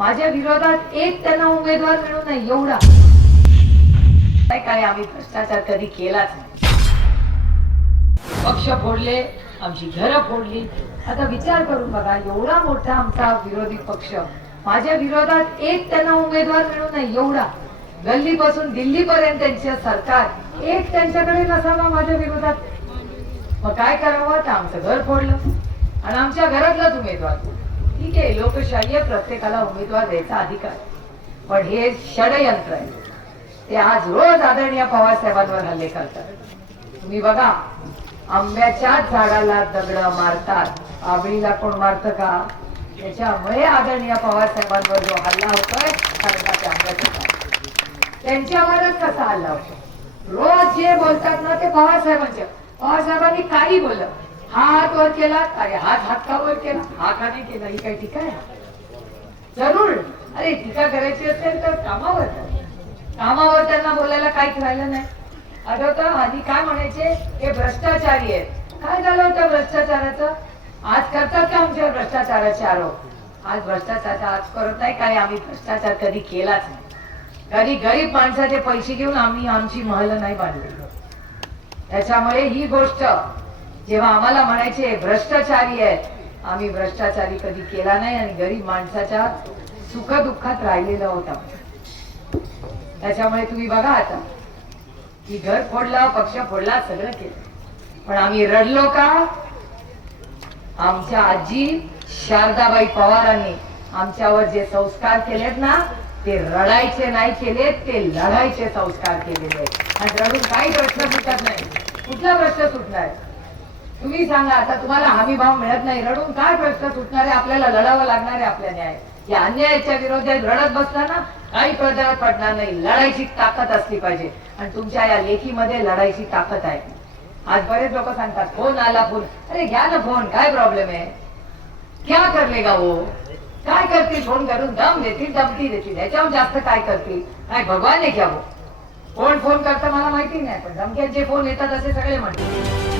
माझ्या विरोधात एक त्यांना उमेदवार मिळू नये एवढा. काय काय आम्ही भ्रष्टाचार कधी केलाच नाही. पक्ष फोडले आमची घरं फोडली. आता विचार करून बघा एवढा मोठा आमचा विरोधी पक्ष. माझ्या विरोधात एक त्यांना उमेदवार मिळू नये एवढा. गल्ली बसून दिल्लीपर्यंत त्यांचे सरकार एक त्यांच्याकडे नसावा माझ्या विरोधात. मग काय करावं? तर आमचं घर फोडलं. आणि आमच्या घरातलाच उमेदवार. ठीक आहे लोकशाही आहे प्रत्येकाला उमेदवार द्यायचा अधिकार. पण हे षडयंत्र आहे. ते आज रोज आदरणीय पवार साहेबांवर हल्ले करतात. तुम्ही बघा आंब्याच्या झाडाला दगड मारतात. आवळीला कोण मारतं का? त्याच्यामुळे आदरणीय पवार साहेबांवर जो हल्ला होतोय त्यांच्यावरच कसा हल्ला होतो? रोज जे बोलतात ना ते पवार साहेबांचे. पवार साहेबांनी काही बोलत हात वर केला अरे हात हात का वर केला? हा का नाही केला ही काही टीका आहे जरूर. अरे टीका करायची असेल तर कामावर कामावर त्यांना बोलायला काहीच राहिलं नाही. आठवतं? आधी काय म्हणायचे? हे भ्रष्टाचारी आहेत. काय झालं होतं भ्रष्टाचाराचं? आज करतात का आमच्यावर भ्रष्टाचाराचे आरोप? आज भ्रष्टाचार आज करत नाही काय आम्ही भ्रष्टाचार कधी केलाच नाही. कधी गरीब माणसाचे पैसे घेऊन आम्ही आमची महल नाही बांधली. त्याच्यामुळे ही गोष्ट जेव्हा आम्हाला म्हणायचे भ्रष्टाचारी आहेत आम्ही भ्रष्टाचारी कधी केला नाही आणि गरीब माणसाच्या सुखदुःखात राहिलेला होता. त्याच्यामुळे तुम्ही बघा आता की घर फोडला पक्ष फोडला सगळं केलं. पण आम्ही रडलो का? आमच्या आजी शारदाबाई पवारांनी आमच्यावर जे संस्कार केलेत ना ते रडायचे नाही केलेत ते लढायचे संस्कार केलेले आहेत. आणि रडून काही प्रश्न सुटत नाही. कुठला प्रश्न सुटणार? तुम्ही सांगा आता तुम्हाला हमी भाव मिळत नाही. रडून काय प्रश्न सुटणारे? आपल्याला लढावं लागणार आहे आपल्या न्याय. या अन्यायाच्या विरोधात रडत बसताना काही प्रचारात पडणार नाही. लढायची ताकद असली पाहिजे. आणि तुमच्या या लेखीमध्ये लढायची ताकद आहे. आज बरेच लोक सांगतात फोन आला फोन. अरे घ्या ना फोन काय प्रॉब्लेम आहे? क्या करले गा वो? काय करतील? फोन करून दम देतील दमती देतील. याच्यावर जास्त काय करतील? काय भगवान आहे घ्या वो? कोण फोन करतं मला माहिती नाही पण धमक्यांचे फोन येतात असे सगळे म्हणतात.